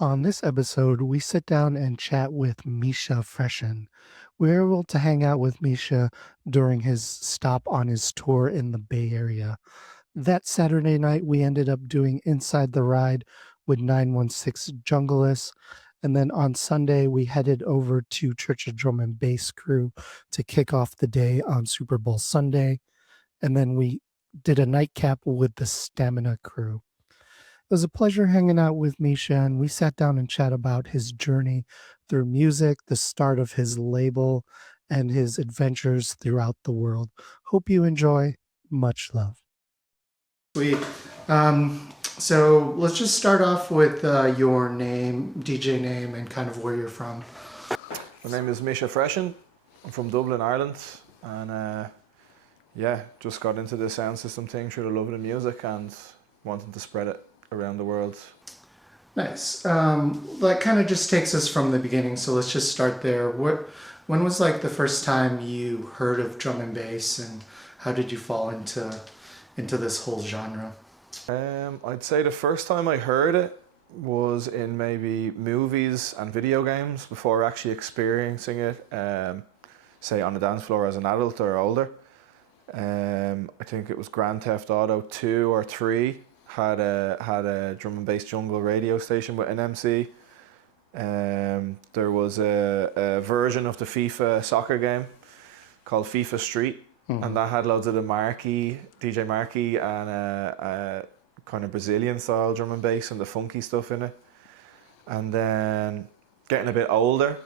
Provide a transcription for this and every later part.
On this episode, we sit down and chat with Misha Freshin. We're able to hang out with Misha during his stop on his tour in the Bay Area. That Saturday night, we ended up doing Inside the Ride with 916 Junglist. And then on Sunday, we headed over to Church of Drum and Bass crew to kick off the day on Super Bowl Sunday. And then we did a nightcap with the Stamina crew. It was a pleasure hanging out with Misha, and we sat down and chat about his journey through music, the start of his label, and his adventures throughout the world. Hope you enjoy. Much love. Sweet. So let's just start off with your name, DJ name, and kind of where you're from. My name is Misha Freshin. I'm from Dublin, Ireland, and just got into the sound system thing through the love of the music and wanting to spread it around the world. Nice. That kind of just takes us from the beginning, so let's just start there. When was like the first time you heard of drum and bass, and how did you fall into this whole genre? I'd say the first time I heard it was in maybe movies and video games before actually experiencing it, say on the dance floor as an adult or older. I think it was Grand Theft Auto 2 or 3 had a drum and bass jungle radio station with an MC. There was a version of the FIFA soccer game called FIFA Street, and that had loads of the DJ Marquee and a kind of Brazilian style drum and bass and the funky stuff in it. And then getting a bit older,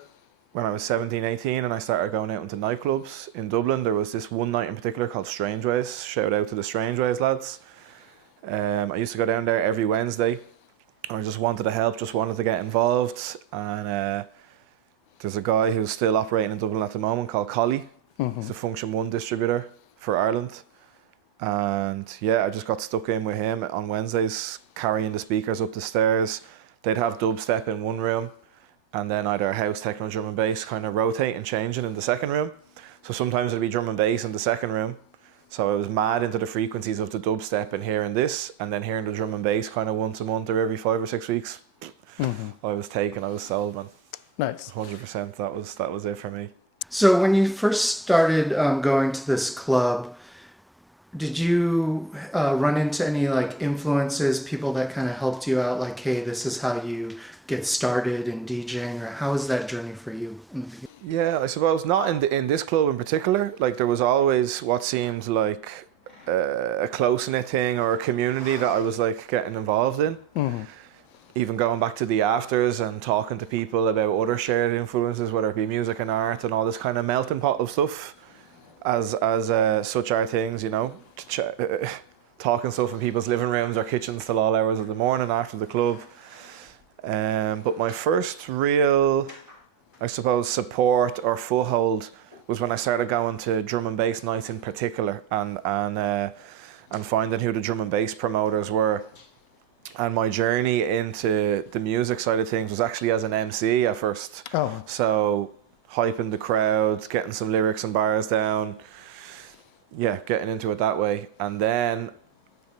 when I was 17, 18, and I started going out into nightclubs in Dublin, there was this one night in particular called Strange Ways. Shout out to the Strange Ways lads. I used to go down there every Wednesday. I just wanted to help, just wanted to get involved. And there's a guy who's still operating in Dublin at the moment called Olly. He's a Function 1 distributor for Ireland. And yeah, I just got stuck in with him on Wednesdays, carrying the speakers up the stairs. They'd have dubstep in one room, and then either house, techno, drum and bass kind of rotate and changing in the second room. So sometimes it'd be drum and bass in the second room. So I was mad into the frequencies of the dubstep and hearing this, and then hearing the drum and bass kind of once a month or every 5 or 6 weeks. I was sold, man. Nice. 100%, that was it for me. So when you first started going to this club, did you run into any like influences, people that kind of helped you out, like, hey, this is how you get started in DJing, or how was that journey for you in the beginning? Yeah, I suppose not in this club in particular. Like, there was always what seemed like a close-knit thing or a community that I was like getting involved in. Even going back to the afters and talking to people about other shared influences, whether it be music and art and all this kind of melting pot of stuff, as such are things, you know, talking stuff in people's living rooms or kitchens till all hours of the morning after the club. But my first real, I suppose, support or foothold was when I started going to drum and bass nights in particular, and finding who the drum and bass promoters were. And my journey into the music side of things was actually as an MC at first. Oh. So hyping the crowd, getting some lyrics and bars down, yeah, getting into it that way. And then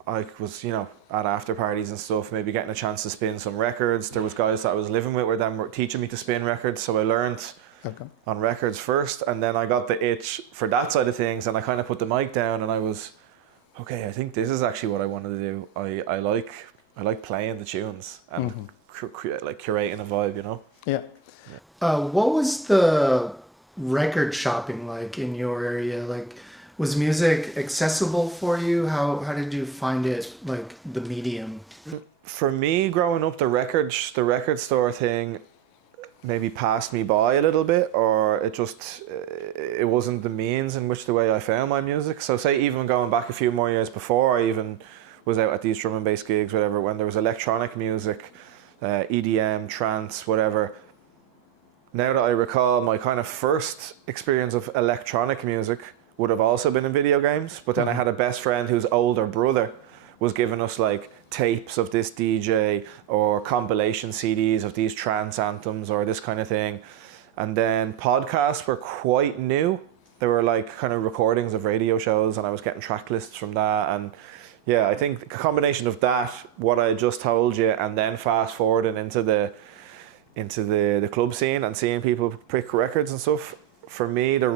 I was, you know, at after parties and stuff, maybe getting a chance to spin some records. There was guys that I was living with where them were teaching me to spin records, so I learned on records first, and then I got the itch for that side of things, and I kind of put the mic down, and I was, okay, I think this is actually what I wanted to do. I like playing the tunes and like curating a vibe, you know? Yeah. What was the record shopping like in your area? Like, was music accessible for you? How did you find it, like the medium? For me, growing up, the record store thing maybe passed me by a little bit, or it wasn't the means in which the way I found my music. So say even going back a few more years before I even was out at these drum and bass gigs, whatever, when there was electronic music, EDM, trance, whatever. Now that I recall, my kind of first experience of electronic music would have also been in video games, but then I had a best friend whose older brother was giving us like tapes of this DJ or compilation CDs of these trance anthems or this kind of thing. And then podcasts were quite new. They were like kind of recordings of radio shows, and I was getting track lists from that, and Yeah, I think a combination of that, what I just told you, and then fast forwarding into the club scene and seeing people pick records and stuff. For me, the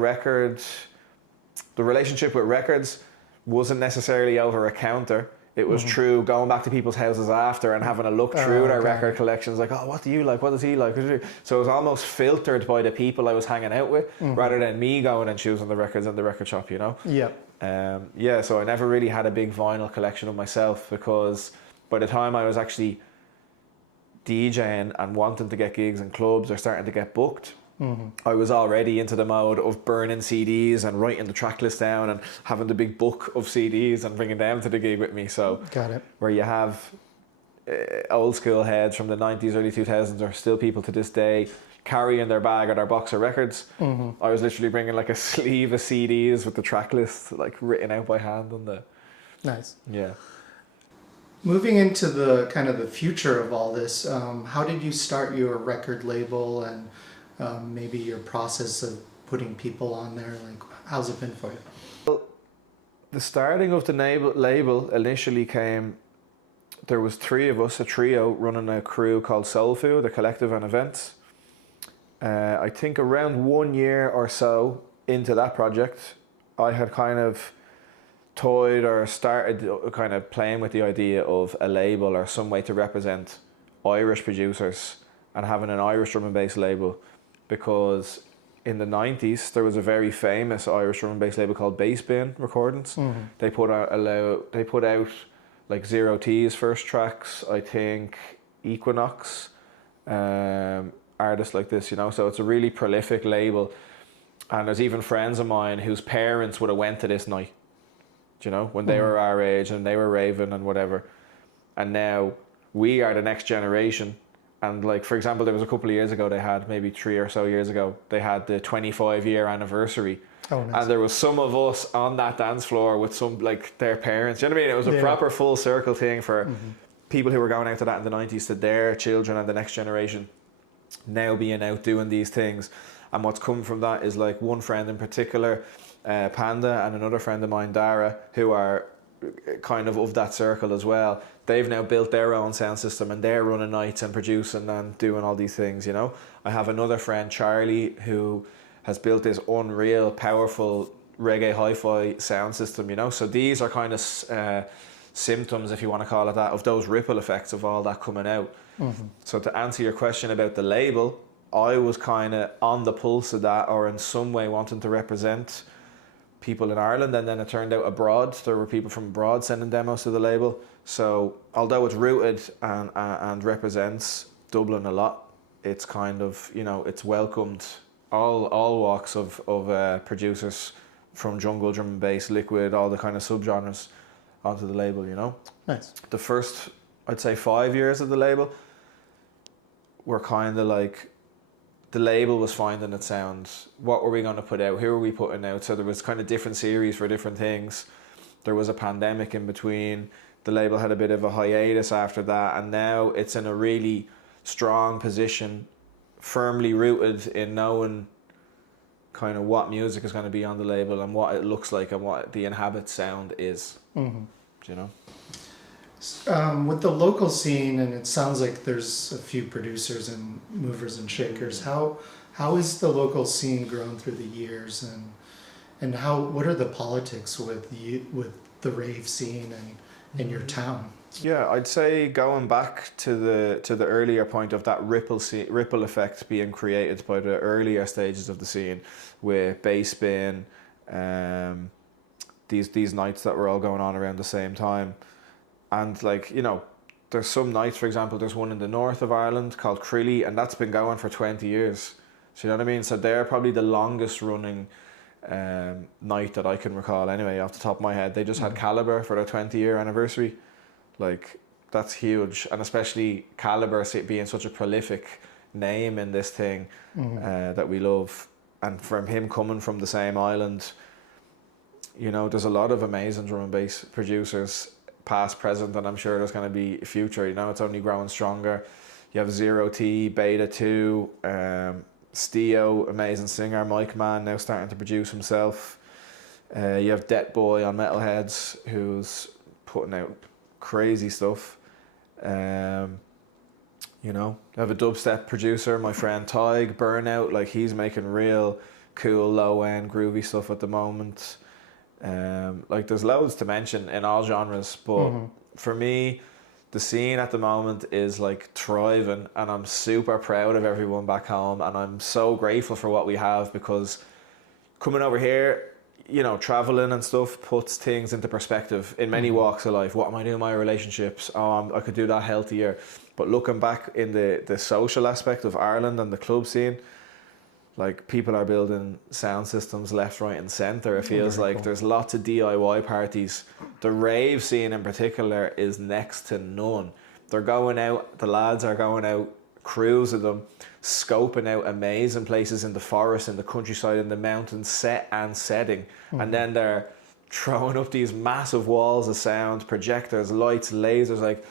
relationship with records wasn't necessarily over a counter. It was true going back to people's houses after and having a look through their record collections, like, oh, what do you like? What does he like? So it was almost filtered by the people I was hanging out with, rather than me going and choosing the records in the record shop, you know? Yeah. Yeah, so I never really had a big vinyl collection of myself, because by the time I was actually DJing and wanting to get gigs in clubs or starting to get booked, I was already into the mode of burning CDs and writing the track list down and having the big book of CDs and bringing them to the gig with me. So Got it. where you have old school heads from the 90s, early 2000s, are still people to this day carrying their bag or their box of records. I was literally bringing like a sleeve of CDs with the track list like written out by hand on the... Nice. Yeah. Moving into the kind of the future of all this, how did you start your record label, and maybe your process of putting people on there? Like, how's it been for you? Well, the starting of the label initially came, there was three of us, a trio, running a crew called Soul Food, a collective and events. I think around 1 year or so into that project, I had kind of toyed or started kind of playing with the idea of a label or some way to represent Irish producers and having an Irish drum and bass label, because in the 90s there was a very famous Irish drum and bass label called Bass Bin Recordings. They put out like Zero T's first tracks, I think Equinox, artists like this, you know, so it's a really prolific label. And there's even friends of mine whose parents would have went to this night, you know, when they were our age and they were raving and whatever. And now we are the next generation. And like, for example, there was a couple of years ago, they had maybe 3 or so years ago, they had the 25-year anniversary. Oh, nice. And there was some of us on that dance floor with some, like, their parents. You know what I mean? It was a proper full circle thing for people who were going out to that in the 90s, to their children and the next generation now being out doing these things. And what's come from that is, like, one friend in particular, Panda, and another friend of mine, Dara, who are kind of that circle as well. They've now built their own sound system and they're running nights and producing and doing all these things, you know. I have another friend, Charlie, who has built this unreal, powerful reggae hi-fi sound system, you know. So these are kind of symptoms, if you want to call it that, of those ripple effects of all that coming out. So to answer your question about the label, I was kind of on the pulse of that, or in some way wanting to represent people in Ireland, and then it turned out abroad, there were people from abroad sending demos to the label. So although it's rooted and represents Dublin a lot, it's kind of, you know, it's welcomed all walks of producers from jungle, drum and bass, liquid, all the kind of subgenres onto the label, you know. Nice. The first, I'd say, 5 years of the label were kind of like, the label was finding its sound. What were we going to put out? Who were we putting out? So there was kind of different series for different things. There was a pandemic in between. The label had a bit of a hiatus after that, and now it's in a really strong position, firmly rooted in knowing kind of what music is going to be on the label and what it looks like and what the Inhabit sound is. You know? With the local scene, and it sounds like there's a few producers and movers and shakers, how has the local scene grown through the years, and what are the politics with the rave scene and in your town? Yeah, I'd say going back to the earlier point of that ripple effect being created by the earlier stages of the scene with bass bin, these nights that were all going on around the same time. And like, you know, there's some nights, for example, there's one in the north of Ireland called Crilly, and that's been going for 20 years. So you know what I mean? So they're probably the longest running night that I can recall anyway, off the top of my head. They just had Calibre for their 20-year anniversary. Like, that's huge. And especially Calibre being such a prolific name in this thing that we love. And from him coming from the same island, you know, there's a lot of amazing drum and bass producers, past, present, and I'm sure there's going to be future. You know, it's only growing stronger. You have Zero T, Beta 2, Steo, amazing singer, Mike Man, now starting to produce himself. You have Det Boy on Metalheads, who's putting out crazy stuff. You know, I have a dubstep producer, my friend Tig, Burnout, like he's making real cool, low-end, groovy stuff at the moment. Like there's loads to mention in all genres, but for me, the scene at the moment is like thriving, and I'm super proud of everyone back home, and I'm so grateful for what we have, because coming over here, you know, traveling and stuff puts things into perspective in many walks of life. What am I doing in my relationships? I could do that healthier. But looking back in the social aspect of Ireland and the club scene, like people are building sound systems left, right and centre. It feels like cool. There's lots of DIY parties. The rave scene in particular is next to none. They're going out, the lads are going out, crews of them, scoping out amazing places in the forest, in the countryside, in the mountains, set and setting. And then they're throwing up these massive walls of sound, projectors, lights, lasers, like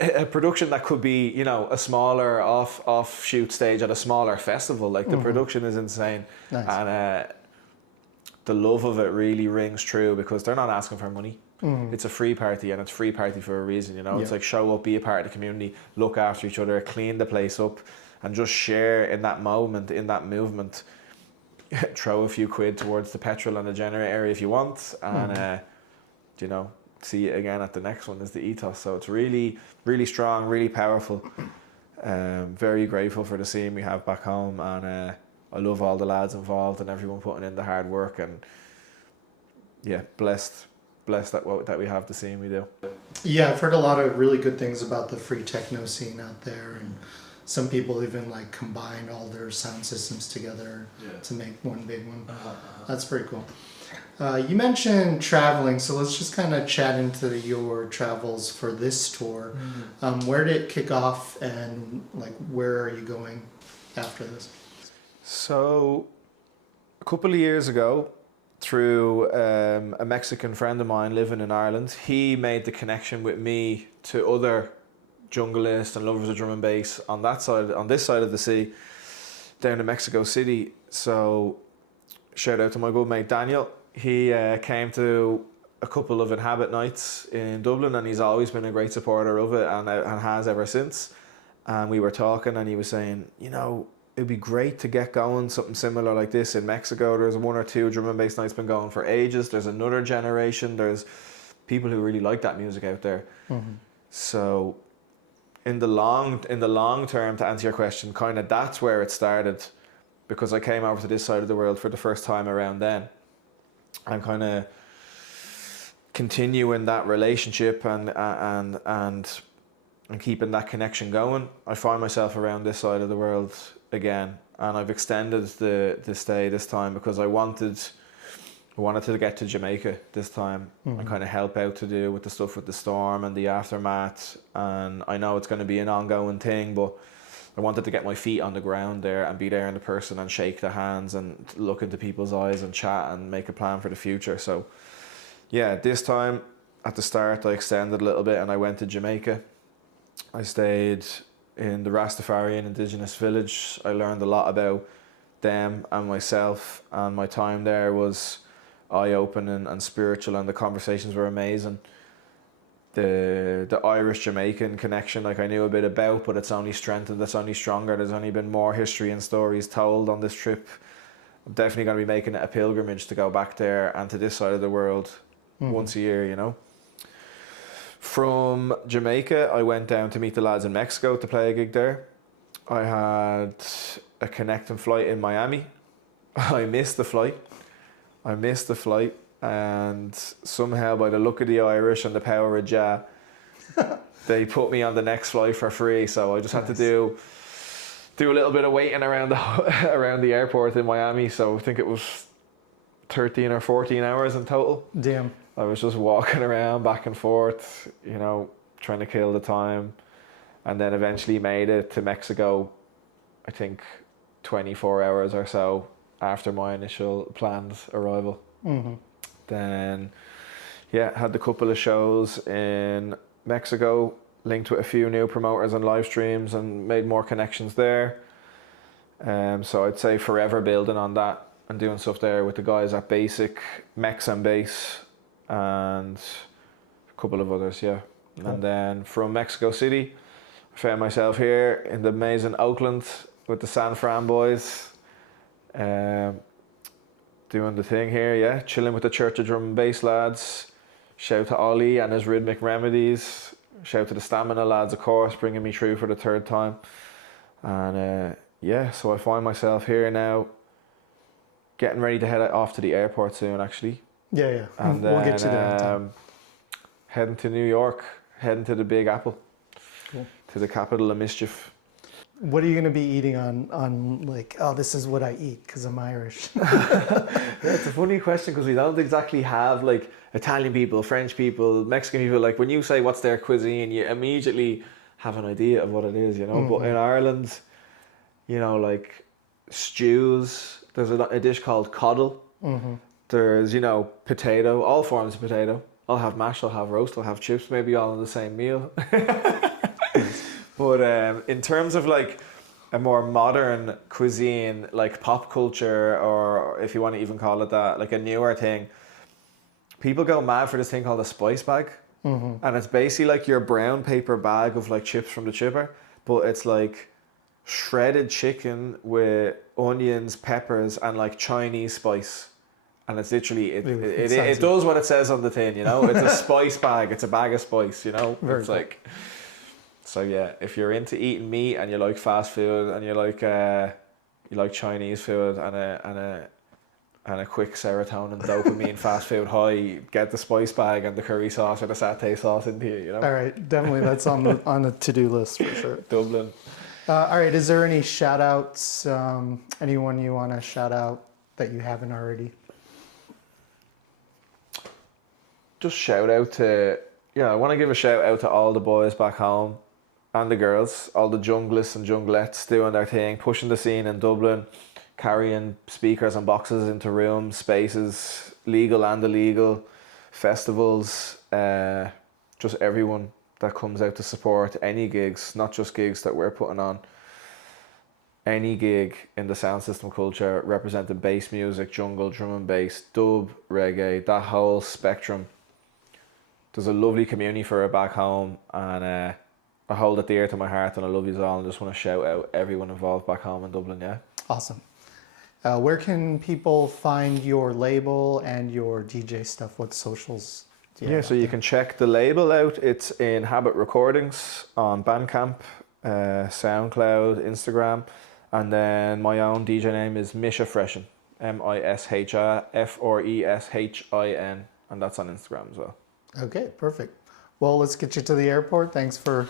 a production that could be, you know, a smaller offshoot stage at a smaller festival. Like the production is insane. Nice. And the love of it really rings true, because they're not asking for money. It's a free party, and it's free party for a reason, you know. It's like show up, be a part of the community, look after each other, clean the place up, and just share in that moment, in that movement. Throw a few quid towards the petrol and the generator if you want, and you know, see it again at the next one is the ethos. So it's really, really strong, really powerful. Very grateful for the scene we have back home, and I love all the lads involved and everyone putting in the hard work, and yeah, blessed that we have the scene we do. Yeah, I've heard a lot of really good things about the free techno scene out there, and some people even like combine all their sound systems together to make one big one. That's pretty cool. You mentioned traveling, so let's just kind of chat into your travels for this tour. Where did it kick off, and like where are you going after this? So a couple of years ago, through a Mexican friend of mine living in Ireland, he made the connection with me to other junglists and lovers of drum and bass on this side of the sea, down in Mexico City. So shout out to my good mate Daniel. He came to a couple of Inhabit nights in Dublin, and he's always been a great supporter of it, and has ever since. And we were talking, and he was saying, you know, it'd be great to get going something similar like this in Mexico. There's one or two drum and bass nights been going for ages. There's another generation. There's people who really like that music out there. So in the long term, to answer your question, kind of that's where it started, because I came over to this side of the world for the first time around then. I'm kind of continuing that relationship and keeping that connection going. I find myself around this side of the world again, and I've extended the stay this time because I wanted to get to Jamaica this time and kind of help out to do with the stuff with the storm and the aftermath. And I know it's going to be an ongoing thing, but I wanted to get my feet on the ground there and be there in the person and shake their hands and look into people's eyes and chat and make a plan for the future. So yeah, this time at the start I extended a little bit and I went to Jamaica. I stayed in the Rastafarian indigenous village. I learned a lot about them and myself, and my time there was eye-opening and spiritual, and the conversations were amazing. The Irish Jamaican connection, like I knew a bit about, but it's only strengthened, it's only stronger. There's only been more history and stories told on this trip. I'm definitely going to be making it a pilgrimage to go back there and to this side of the world once a year, you know. From Jamaica, I went down to meet the lads in Mexico to play a gig there. I had a connecting flight in Miami. I missed the flight, and somehow, by the look of the Irish and the power of Jah, they put me on the next flight for free. So I just had to do a little bit of waiting around the airport in Miami. So I think it was 13 or 14 hours in total. Damn. I was just walking around back and forth, you know, trying to kill the time, and then eventually made it to Mexico, I think 24 hours or so after my initial planned arrival. Then, yeah, had a couple of shows in Mexico, linked with a few new promoters and live streams, and made more connections there. So I'd say forever building on that and doing stuff there with the guys at Basic, Mex and Bass, and a couple of others, yeah. Cool. And then from Mexico City, I found myself here in the amazing Oakland with the San Fran boys, doing the thing here, yeah, chilling with the Church of Drum and Bass lads. Shout to Olly and his Rhythmic Remedies. Shout to the Stamina lads, of course, bringing me through for the third time. And yeah, so I find myself here now, getting ready to head off to the airport soon, actually. Yeah. And we'll then, get you there in time. Heading to New York, heading to the Big Apple, Cool. to the capital of mischief. What are you going to be eating on like, oh, this is what I eat because I'm Irish? Yeah, it's a funny question because we don't exactly have like Italian people, French people, Mexican people. Like when you say what's their cuisine, you immediately have an idea of what it is, you know. But in Ireland, you know, like stews, there's a dish called coddle. There's, you know, potato, all forms of potato. I'll have mash, I'll have roast, I'll have chips, maybe all in the same meal. But in terms of like a more modern cuisine, like pop culture, or if you want to even call it that, like a newer thing, people go mad for this thing called a spice bag. And it's basically like your brown paper bag of like chips from the chipper, but it's like shredded chicken with onions, peppers, and like Chinese spice. And it's literally, it does what it says on the tin, you know? It's a spice bag, it's a bag of spice, you know? Very it's cool. like, so yeah, if you're into eating meat and you like fast food and you like Chinese food and a quick serotonin dopamine fast food high, get the spice bag and the curry sauce or the satay sauce into you, you know? All right, definitely that's on the to-do list for sure. Dublin. All right, is there any shout outs, anyone you want to shout out that you haven't already? Just shout out to, I want to give a shout out to all the boys back home and the girls, all the junglists and junglettes doing their thing, pushing the scene in Dublin, carrying speakers and boxes into rooms, spaces, legal and illegal, festivals, just everyone that comes out to support any gigs, not just gigs that we're putting on. Any gig in the sound system culture representing bass music, jungle, drum and bass, dub, reggae, that whole spectrum. There's a lovely community for it back home, and I hold it dear to my heart, and I love you all, and just want to shout out everyone involved back home in Dublin, yeah. Awesome. Where can people find your label and your DJ stuff? What socials do you have So out you there? can check the label out. It's in Habit Recordings on Bandcamp, SoundCloud, Instagram, and then my own DJ name is Misha Freshin, MISHAFRESHIN, and that's on Instagram as well. Okay, perfect. Well, let's get you to the airport. Thanks for